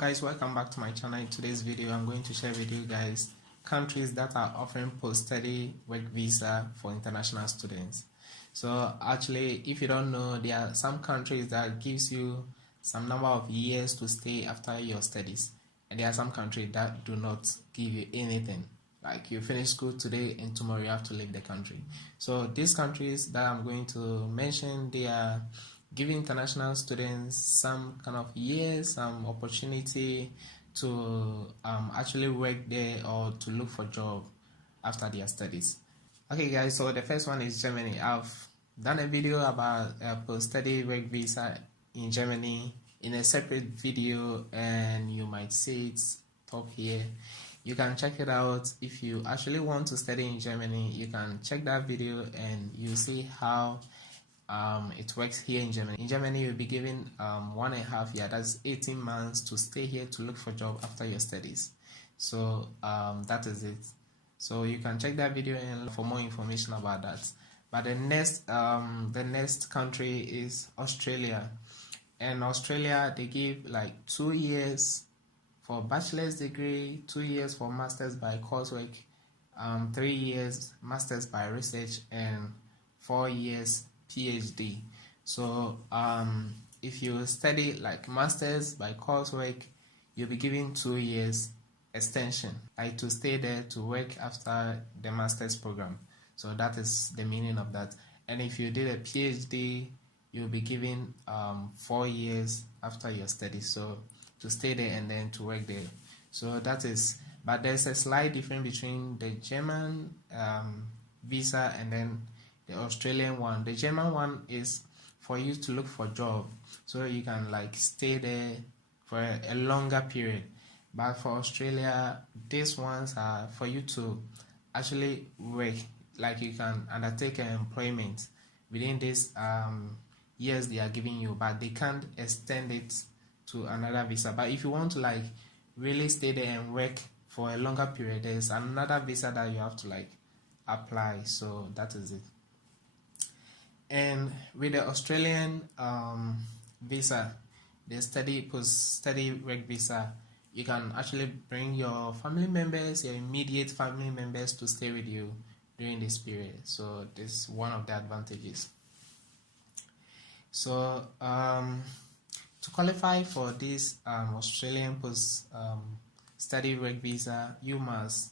guys, welcome back to my channel. In today's video I'm going to share with you guys countries that are offering post-study work visa for international students. So actually, if you don't know, there are some countries that gives you some number of years to stay after your studies, and there are some countries that do not give you anything. Like you finish school today and tomorrow you have to leave the country. So these countries that I'm going to mention, they are giving international students some kind of years, some opportunity to actually work there or to look for job after their studies. Okay guys, so the first one is Germany. I've done a video about post-study work visa in Germany in a separate video, and you might see it top here. You can check it out. If you actually want to study in Germany, you can check that video and you see how it works here in Germany. In Germany, you'll be given 1.5 years, that's 18 months to stay here to look for a job after your studies. So that is it. So you can check that video and for more information about that. But the next country is Australia. And Australia, they give like 2 years for bachelor's degree, 2 years for master's by coursework, 3 years master's by research, and 4 years PhD. So if you study like masters by coursework, you'll be given 2 years extension, like to stay there to work after the master's program. So that is the meaning of that. And if you did a PhD, you'll be given 4 years after your studies, so to stay there and then to work there. So that is, but there's a slight difference between the German visa and then the Australian one. The German one is for you to look for a job, so you can like stay there for a longer period. But for Australia, these ones are for you to actually work, like you can undertake an employment within these years they are giving you, but they can't extend it to another visa. But if you want to like really stay there and work for a longer period, there's another visa that you have to like apply. So that is it. And with the Australian visa, the post-study work visa, you can actually bring your family members, your immediate family members, to stay with you during this period. So this is one of the advantages. So to qualify for this Australian post-study work visa, you must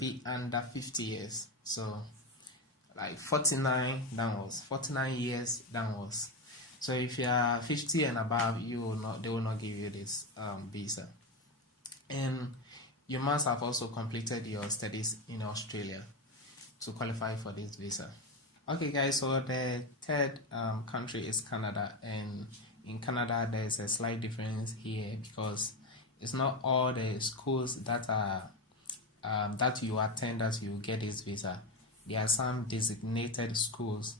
be under 50 years. So like 49 downwards, 49 years downwards. So if you are 50 and above, they will not give you this visa. And you must have also completed your studies in Australia to qualify for this visa. Okay guys, so the third country is Canada, and in Canada there's a slight difference here because it's not all the schools that are that you attend that you get this visa. There are some designated schools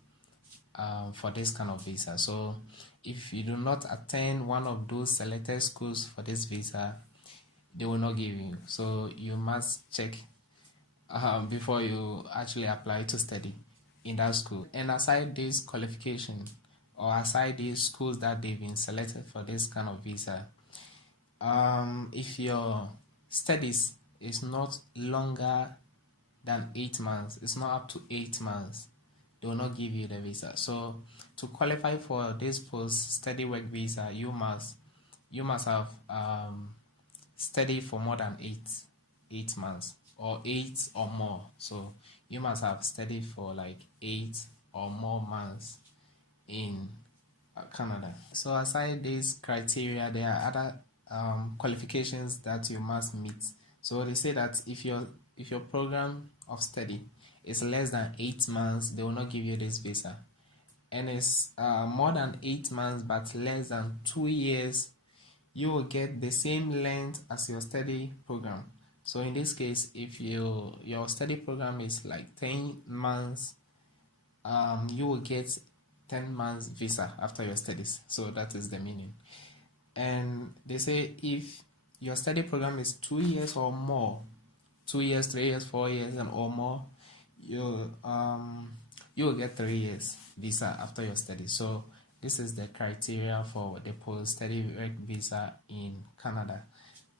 for this kind of visa. So if you do not attend one of those selected schools for this visa, they will not give you. So you must check before you actually apply to study in that school. And aside this qualification, or aside these schools that they've been selected for this kind of visa, if your studies is not longer than 8 months, it's not up to 8 months, they will not give you the visa. So to qualify for this post-study work visa, you must have studied for more than 8 months, or 8 or more. So you must have studied for like 8 or more months in Canada. So aside these criteria, there are other qualifications that you must meet. So they say that if your program of study is less than 8 months, they will not give you this visa. And it's more than 8 months but less than 2 years, you will get the same length as your study program. So in this case, if your study program is like 10 months, you will get 10 months visa after your studies. So that is the meaning. And they say if your study program is 2 years or more, 2 years, 3 years, 4 years and or more, you will get 3 years visa after your studies. So this is the criteria for the post-study work visa in Canada.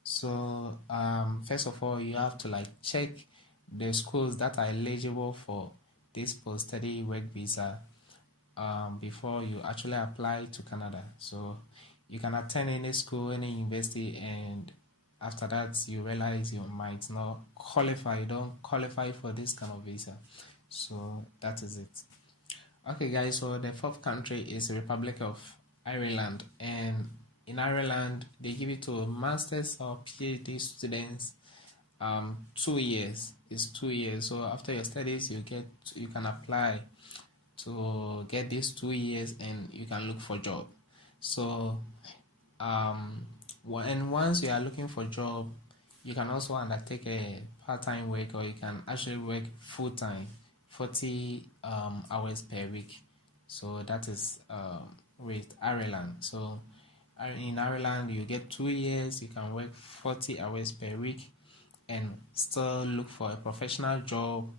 So first of all, you have to like check the schools that are eligible for this post-study work visa before you actually apply to Canada. So you can attend any school, any university, and after that you realize you might not qualify, you don't qualify for this kind of visa. So that is it. Okay guys, so the fourth country is the Republic of Ireland, and in Ireland they give it to masters or PhD students 2 years. It's 2 years. So after your studies you can apply to get these 2 years and you can look for job. So and once you are looking for job, you can also undertake a part-time work, or you can actually work full-time, 40 hours per week. So that is with Ireland. So in Ireland you get 2 years, you can work 40 hours per week and still look for a professional job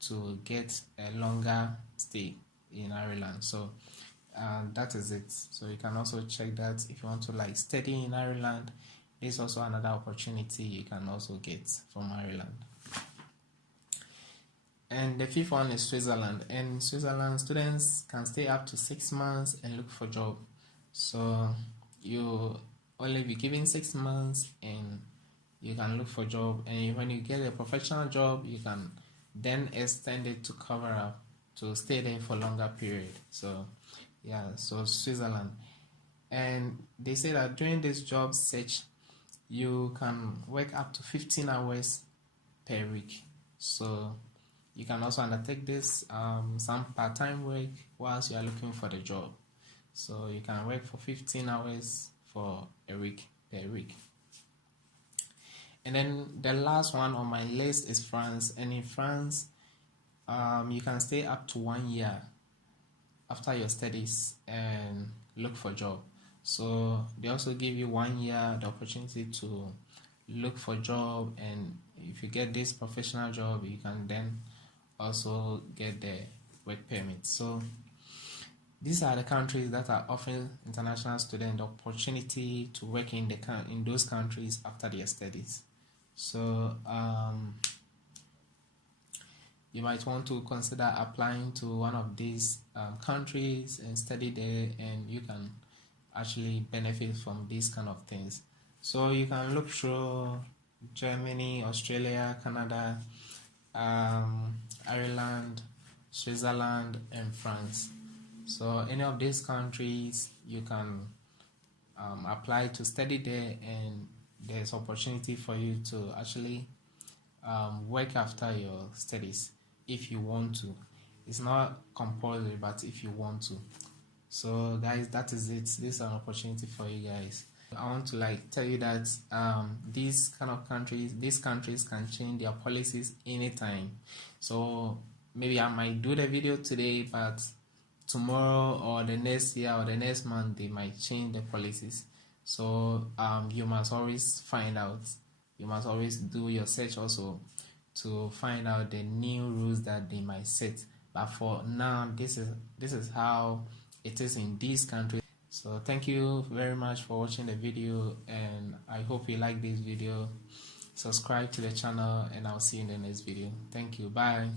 to get a longer stay in Ireland. So that is it. So you can also check that if you want to like study in Ireland. There's also another opportunity you can also get from Ireland. And the fifth one is Switzerland. And Switzerland students can stay up to 6 months and look for job. So you only be given 6 months and you can look for job, and when you get a professional job you can then extend it to cover up to stay there for longer period. So yeah, so Switzerland. And they say that during this job search you can work up to 15 hours per week. So you can also undertake this some part-time work whilst you are looking for the job. So you can work for 15 hours for a week per week. And then the last one on my list is France. And in France you can stay up to 1 year after your studies and look for job. So they also give you 1 year the opportunity to look for job, and if you get this professional job you can then also get the work permit. So these are the countries that are offering international students the opportunity to work in those countries after their studies. So you might want to consider applying to one of these countries and study there, and you can actually benefit from these kind of things. So you can look through Germany, Australia, Canada, Ireland, Switzerland, and France. So any of these countries you can apply to study there, and there's opportunity for you to actually work after your studies if you want to. It's not compulsory, but if you want to. So guys, that is it. This is an opportunity for you guys. I want to like tell you that these countries can change their policies anytime. So maybe I might do the video today, but tomorrow or the next year or the next month they might change the policies. So you must always find out. You must always do your search also to find out the new rules that they might set. But for now, this is how it is in these countries. So thank you very much for watching the video, and I hope you like this video. Subscribe to the channel, and I'll see you in the next video. Thank you. Bye.